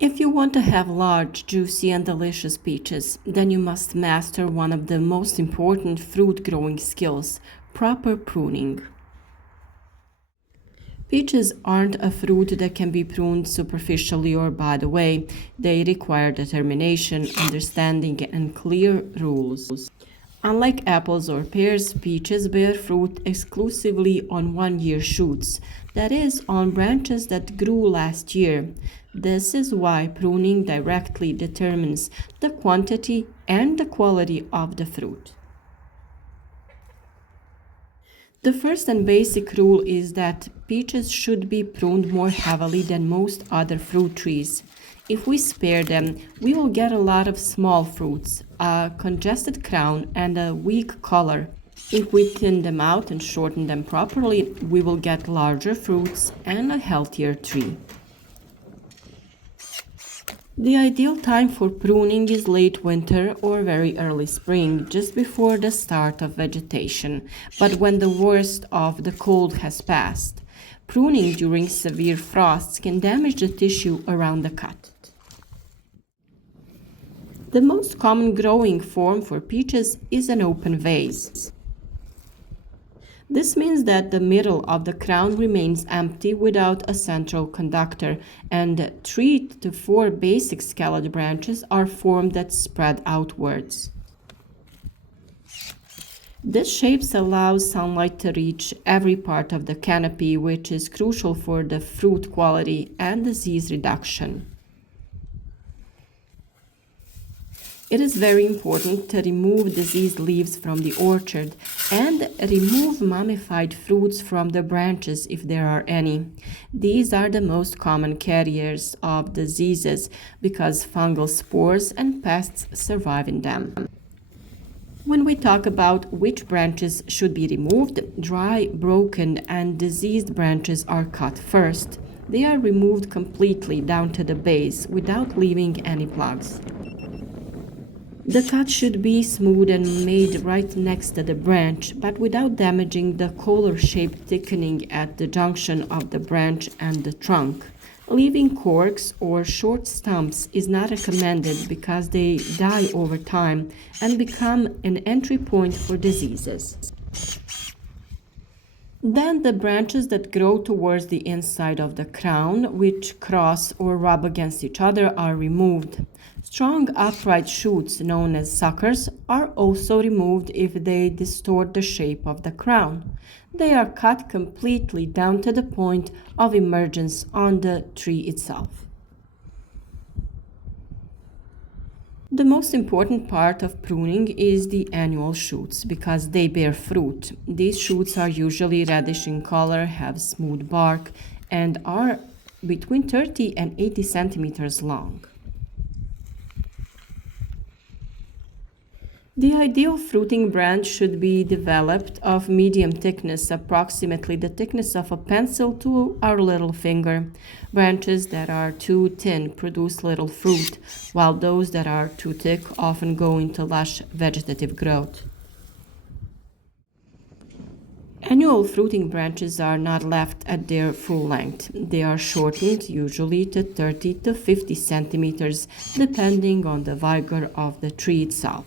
If you want to have large, juicy, and delicious peaches, then you must master one of the most important fruit growing skills: proper pruning. Peaches aren't a fruit that can be pruned superficially or by the way. They require determination, understanding, and clear rules. Unlike apples or pears, peaches bear fruit exclusively on 1 year shoots, that is, on branches that grew last year. This is why pruning directly determines the quantity and the quality of the fruit. The first and basic rule is that peaches should be pruned more heavily than most other fruit trees. If we spare them, we will get a lot of small fruits, a congested crown, and a weak color. If we thin them out and shorten them properly, we will get larger fruits and a healthier tree. The ideal time for pruning is late winter or very early spring, just before the start of vegetation, but when the worst of the cold has passed. Pruning during severe frosts can damage the tissue around the cut. The most common growing form for peaches is an open vase. This means that the middle of the crown remains empty without a central conductor, and 3 to 4 basic scalloped branches are formed that spread outwards. This shape allows sunlight to reach every part of the canopy, which is crucial for the fruit quality and disease reduction. It is very important to remove diseased leaves from the orchard and remove mummified fruits from the branches if there are any. These are the most common carriers of diseases because fungal spores and pests survive in them. When we talk about which branches should be removed, dry, broken, and diseased branches are cut first. They are removed completely down to the base without leaving any plugs. The cut should be smooth and made right next to the branch, but without damaging the collar-shaped thickening at the junction of the branch and the trunk. Leaving corks or short stumps is not recommended because they die over time and become an entry point for diseases. Then the branches that grow towards the inside of the crown, which cross or rub against each other, are removed. Strong upright shoots, known as suckers, are also removed if they distort the shape of the crown. They are cut completely down to the point of emergence on the tree itself. The most important part of pruning is the annual shoots because they bear fruit. These shoots are usually reddish in color, have smooth bark, and are between 30 and 80 centimeters long. The ideal fruiting branch should be developed of medium thickness, approximately the thickness of a pencil to our little finger. Branches that are too thin produce little fruit, while those that are too thick often go into lush vegetative growth. Annual fruiting branches are not left at their full length. They are shortened, usually to 30 to 50 centimeters, depending on the vigor of the tree itself.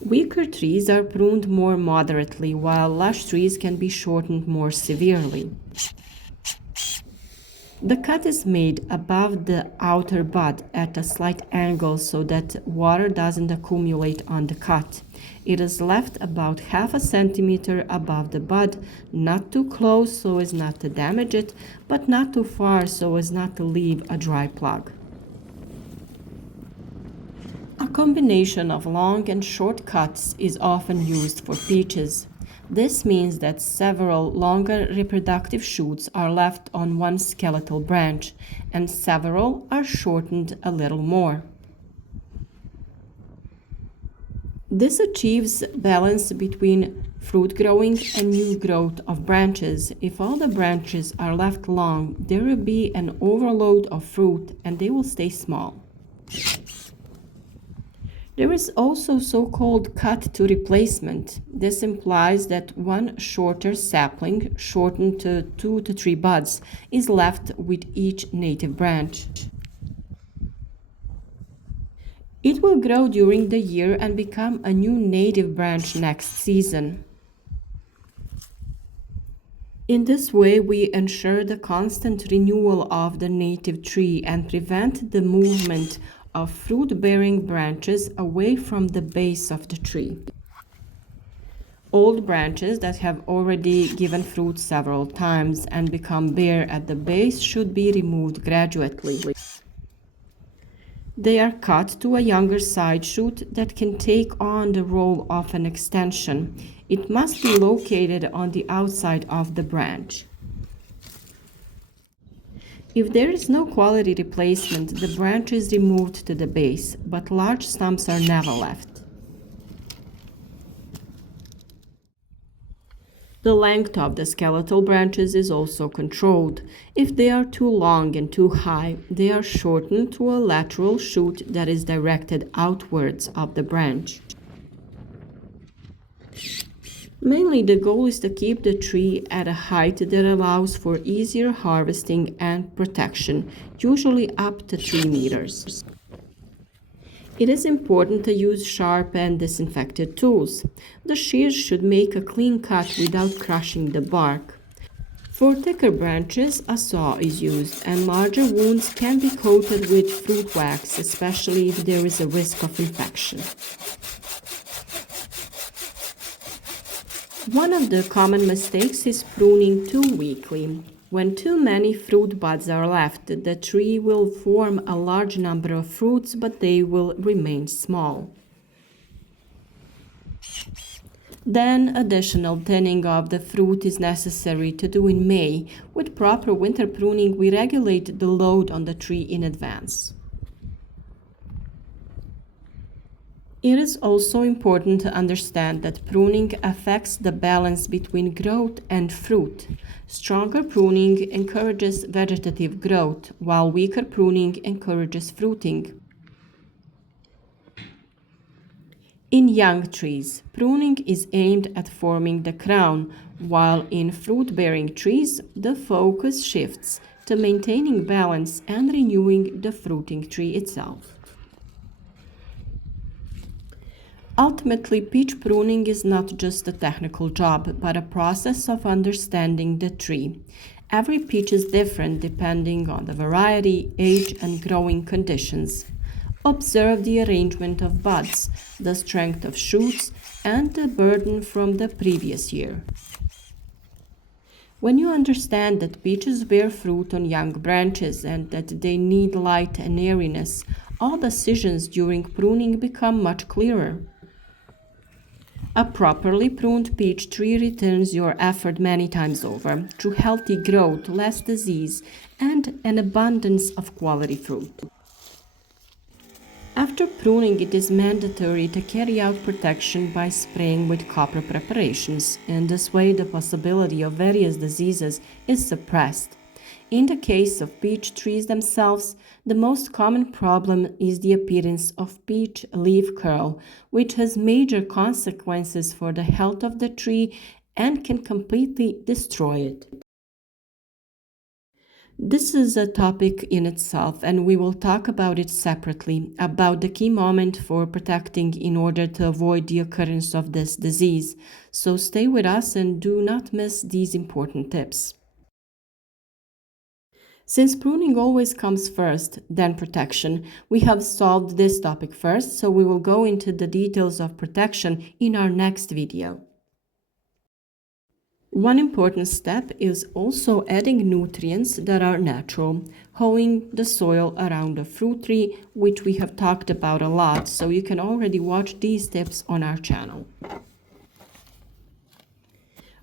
Weaker trees are pruned more moderately, while lush trees can be shortened more severely. The cut is made above the outer bud at a slight angle so that water doesn't accumulate on the cut. It is left about half a centimeter above the bud, not too close so as not to damage it, but not too far so as not to leave a dry plug. A combination of long and short cuts is often used for peaches. This means that several longer reproductive shoots are left on one skeletal branch, and several are shortened a little more. This achieves balance between fruit growing and new growth of branches. If all the branches are left long, there will be an overload of fruit and they will stay small. There is also so-called cut to replacement. This implies that one shorter sapling, shortened to 2 to 3 buds, is left with each native branch. It will grow during the year and become a new native branch next season. In this way, we ensure the constant renewal of the native tree and prevent the movement of fruit-bearing branches away from the base of the tree. Old branches that have already given fruit several times and become bare at the base should be removed gradually. They are cut to a younger side shoot that can take on the role of an extension. It must be located on the outside of the branch. If there is no quality replacement, the branch is removed to the base, but large stumps are never left. The length of the skeletal branches is also controlled. If they are too long and too high, they are shortened to a lateral shoot that is directed outwards of the branch. Mainly, the goal is to keep the tree at a height that allows for easier harvesting and protection, usually up to 3 meters. It is important to use sharp and disinfected tools. The shears should make a clean cut without crushing the bark. For thicker branches, a saw is used, and larger wounds can be coated with fruit wax, especially if there is a risk of infection. One of the common mistakes is pruning too weakly. When too many fruit buds are left, the tree will form a large number of fruits, but they will remain small. Then, additional thinning of the fruit is necessary to do in May. With proper winter pruning, we regulate the load on the tree in advance. It is also important to understand that pruning affects the balance between growth and fruit. Stronger pruning encourages vegetative growth, while weaker pruning encourages fruiting. In young trees, pruning is aimed at forming the crown, while in fruit-bearing trees, the focus shifts to maintaining balance and renewing the fruiting tree itself. Ultimately, peach pruning is not just a technical job, but a process of understanding the tree. Every peach is different depending on the variety, age, and growing conditions. Observe the arrangement of buds, the strength of shoots, and the burden from the previous year. When you understand that peaches bear fruit on young branches and that they need light and airiness, all decisions during pruning become much clearer. A properly pruned peach tree returns your effort many times over through healthy growth, less disease, and an abundance of quality fruit. After pruning, it is mandatory to carry out protection by spraying with copper preparations. In this way, the possibility of various diseases is suppressed. In the case of peach trees themselves, the most common problem is the appearance of peach leaf curl, which has major consequences for the health of the tree and can completely destroy it. This is a topic in itself, and we will talk about it separately, about the key moment for protecting in order to avoid the occurrence of this disease. So stay with us and do not miss these important tips. Since pruning always comes first, then protection, we have solved this topic first, so we will go into the details of protection in our next video. One important step is also adding nutrients that are natural, hoeing the soil around the fruit tree, which we have talked about a lot, so you can already watch these tips on our channel.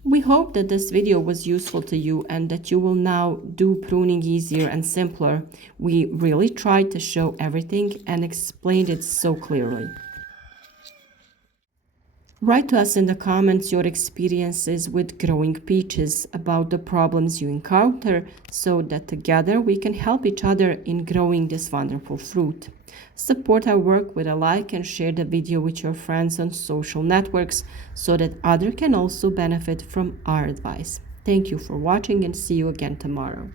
We hope that this video was useful to you and that you will now do pruning easier and simpler. We really tried to show everything and explained it so clearly. Write to us in the comments your experiences with growing peaches, about the problems you encounter, so that together we can help each other in growing this wonderful fruit. Support our work with a like and share the video with your friends on social networks so that others can also benefit from our advice. Thank you for watching and see you again tomorrow.